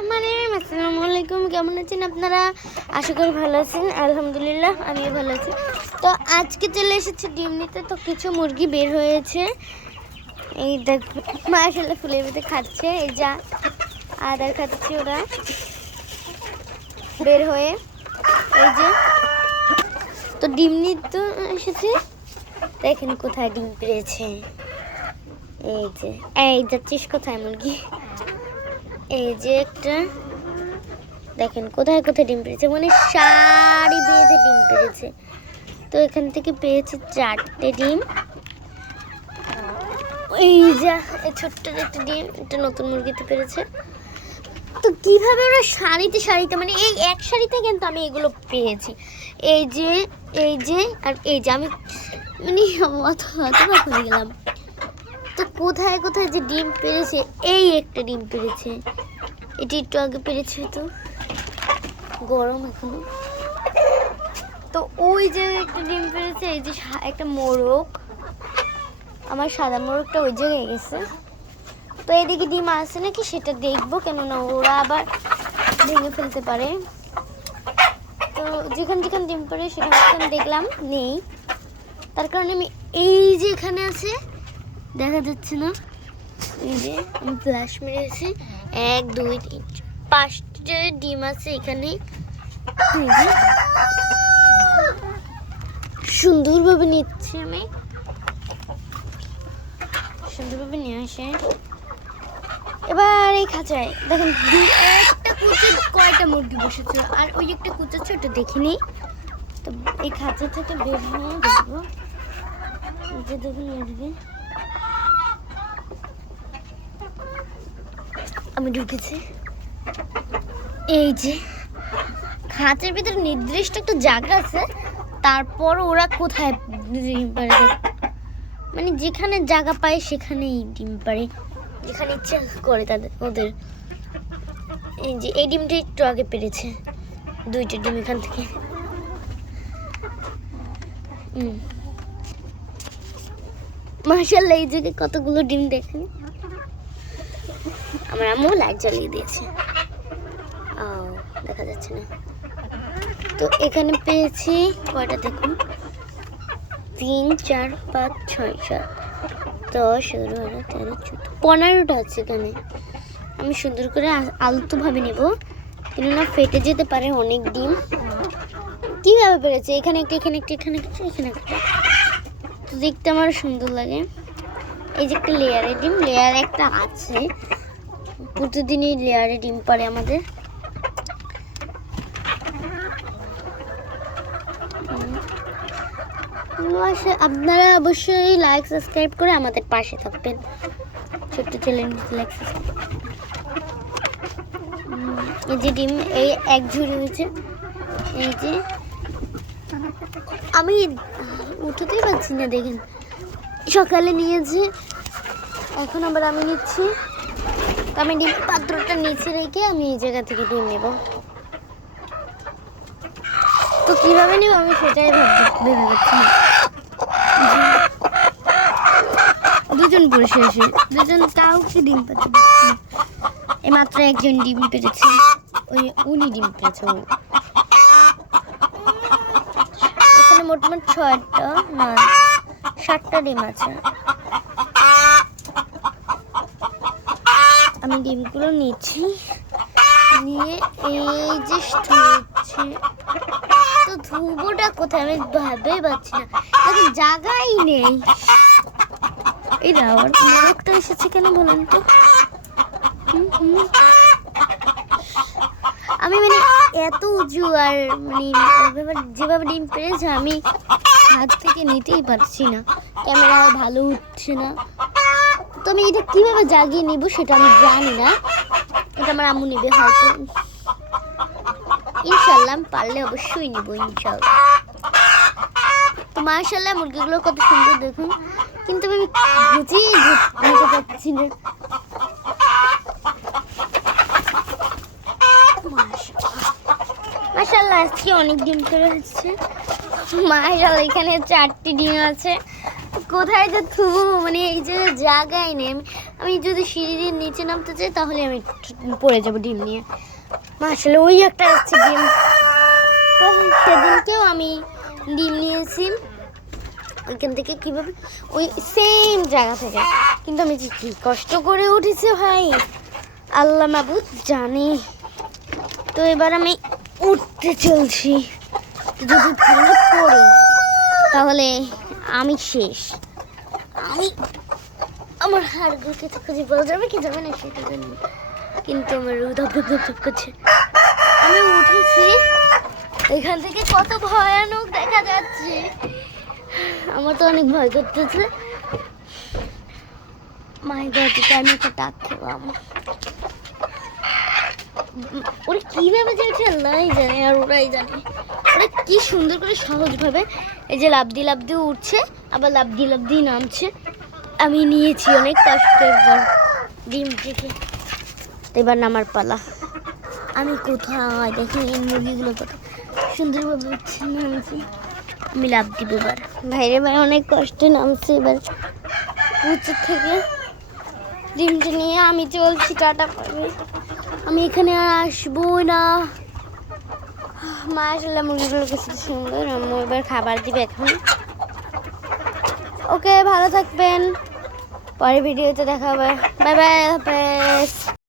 আসসালামু আলাইকুম, কেমন আছেন আপনারা? আশা করি ভালো আছেন। আলহামদুলিল্লাহ আমিও ভালো আছি। তো আজকে চলে এসেছি ডিম নিতে। তো কিছু মুরগি বের হয়েছে, এই দেখ মাশাআল্লাহ ফুলের ভিতরে খাচ্ছে। এই যা আদার খাচ্ছে ওরা বের হয়ে, এই যে। তো ডিম নিতে এসেছে, দেখেন কোথায় ডিম পেড়েছে। এই যে, এই যাচ্ছিস কোথায় মুরগি? এই যে একটা, দেখেন কোথায় কোথায় ডিম পেড়েছে, মানে সারি বেঁধে ডিম পেড়েছে। তো এখান থেকে পেয়েছি 4টে ডিম। এই যা এই ছোট্ট একটা ডিম, এটা নতুন মুরগিতে পেরেছে। তো কিভাবে ওরা সারিতে সারিতে, মানে এই এক সারিতে কিন্তু আমি এগুলো পেয়েছি। এই যে, এই যে, আর এই যে আমি মানে অত হয়ে গেলাম। তো কোথায় কোথায় যে ডিম পেরেছে, এই একটা ডিম পেরেছে, এটি একটু আগে পেরেছে, তো গরম এখনো। তো ওই যে একটা ডিম পেরেছে, এই যে একটা মোরগ, আমার সাদা মোরগটা ওই জায়গায় গেছে। তো এদিকে ডিম আসছে নাকি সেটা দেখবো, কেননা ওরা আবার ভেঙে ফেলতে পারে। তো যেখানে যেখানে ডিম পড়ে সেখানে দেখলাম নেই, তার কারণে আমি এই যে এখানে আছে, দেখা যাচ্ছে না, এই যে আমি ফ্ল্যাশ মেরেছি। 1 2 3 5টে ডিম আছে এখানে। সুন্দরভাবে নিচ্ছি আমি, সুন্দরভাবে নিয়ে আসে। এবার এই খাঁচায় দেখেন একটা কুচে কয়টা মুরগি বসেছে, আর ওই একটা কুচাচ্ছে ওটা দেখিনি। তো এই খাঁচা থেকে বের হয়ে দেখবো, যে দেখুন মুরগি আমি ঢুকেছি। এই যে খাঁচার ভিতরে নির্দিষ্ট একটা জায়গা আছে, তারপর ওরা কোথায় ডিম পাড়ে, মানে যেখানে জায়গা পায় সেখানেই ডিম পাড়ে, যেখানে ইচ্ছা করে ওদের। এই যে এই ডিমটা একটু আগে পেরেছে, 2টে ডিম এখান থেকে। মাশাআল্লাহ, এই জায়গায় কতগুলো ডিম দেখেন। আমার আম্মু লাইট জ্বালিয়ে দিয়েছে, দেখা যাচ্ছে না। তো এখানে পেয়েছি কয়টা দেখুন, 3 4 5 6 7 10 11 12 13 14 15টা আছে এখানে। আমি সুন্দর করে আলতোভাবে নেব, কেননা ফেটে যেতে পারে অনেক ডিম। কীভাবে পেরেছে, এখানে একটা, এখানে একটা, এখানে একটা, এখানে একটা। তো দেখতে আমার সুন্দর লাগে। এই যে একটা লেয়ারে ডিম, লেয়ার একটা আছে, প্রতিদিনই লেয়ারে ডিম পারে আমাদের। আপনারা অবশ্যই লাইক সাবস্ক্রাইব করে আমাদের পাশে থাকবেন, ছোট্ট চ্যানেল লাইক সাবস্ক্রাইব। এই যে ডিম এই এক ঝুড়ি হয়েছে। এই যে আমি উঠতেই পারছি না, দেখেন সকালে নিয়েছি, এখন আবার আমি নিচ্ছি। তো আমি ডিম পাত্রটা নিচে রেখে আমি এই জায়গা থেকে ডিম নেব। তো কীভাবে নেব আমি সেটাই ভেবে পাচ্ছি না। দুজন বসে এসে, দুজন কাউকে ডিম পাচ্ছে না। এই মাত্র একজন ডিম পেরেছে, উনি ডিম পেরেছে। এখানে মোটামুটি 6টা না 7টা ডিম আছে। আমি ডিমগুলো নিচ্ছি, নিয়ে এই যে ধুচ্ছি। তো ধুবোটা কোথায় আমি ভাবতেই পারছি না, এখন জায়গাই নেই। এই রাওয়ার মোরগটা এসেছে কেন বলেন তো? আমি মানে এত উঁচু, আর মানে যেভাবে ডিম পেরেছে আমি হাত থেকে নিতেই পারছি না, ক্যামেরায় ভালো উঠছে না। তো আমি এটা কীভাবে জাগিয়ে নেব সেটা আমি জানি না, এটা আমার আম্মু নেবে হয়তো, ইনশাল্লাহ পারলে অবশ্যই নেব ইনশাল্লাহ। তো মাশাআল্লাহ মুরগিগুলো কত সুন্দর দেখুন, কিন্তু আমি বুঝেই নিতে পারছি না। মাশাআল্লাহ আজকে অনেক ডিম করে হচ্ছে। মাশাআল্লাহ এখানে 4টি ডিম আছে, কোথায় যে থুবো, মানে এই যে জায়গায় নেই। আমি যদি সিঁড়ি দিয়ে নিচে নামতে চাই তাহলে আমি পড়ে যাবো ডিম নিয়ে। আসলে ওই একটা আসছে ডিম, সেদিনকেও আমি ডিম নিয়েছি ওইখান থেকে, কীভাবে ওই সেম জায়গা থেকে, কিন্তু আমি যে কী কষ্ট করে উঠেছি ভাই আল্লাহ মাবুদ জানে। তো এবার আমি উঠতে চলছি, যদি ভেঙে পড়ি তাহলে আমি শেষ, আমার হাড়গুলো কিছু খুঁজে পাওয়া যাবে কি যাবে না সেটা জানি, কিন্তু আমার ধপ ধপ ধপ ধপ করছে। আমি উঠেছি, এখান থেকে কত ভয়ানক দেখা যাচ্ছে, আমার তো অনেক ভয় করতেছে। মাই গড, এটা আমি একটা টাক খেলাম, ওরা কীভাবে যে আল্লাহই জানে আর ওরাই জানে, ওরা কি সুন্দর করে সহজভাবে এই যে লাফ দিয়ে উঠছে, আবার লাফ দিয়ে নামছে। আমি নিয়েছি অনেক কষ্টের পর ডিম থেকে। এবার নামার পালা। আমি কোথায় দেখি এই মুরগিগুলো কত সুন্দরভাবে উঠছে নামছে, আমি লাফ দিব এবার। ভাইরে ভাই অনেক কষ্টে নামছে, এবার উঁচু থেকে ডিমটা নিয়ে আমি চলছি, টাটা পাবে, আমি এখানে আর আসবো না। মাশাআল্লাহ মুরগিগুলো কিছু সুন্দর, আম্মু এবার খাবার দিবে এখন। ওকে, ভালো থাকবেন, পরের ভিডিওতে দেখা হবে, বাই বাই, হাফেজ।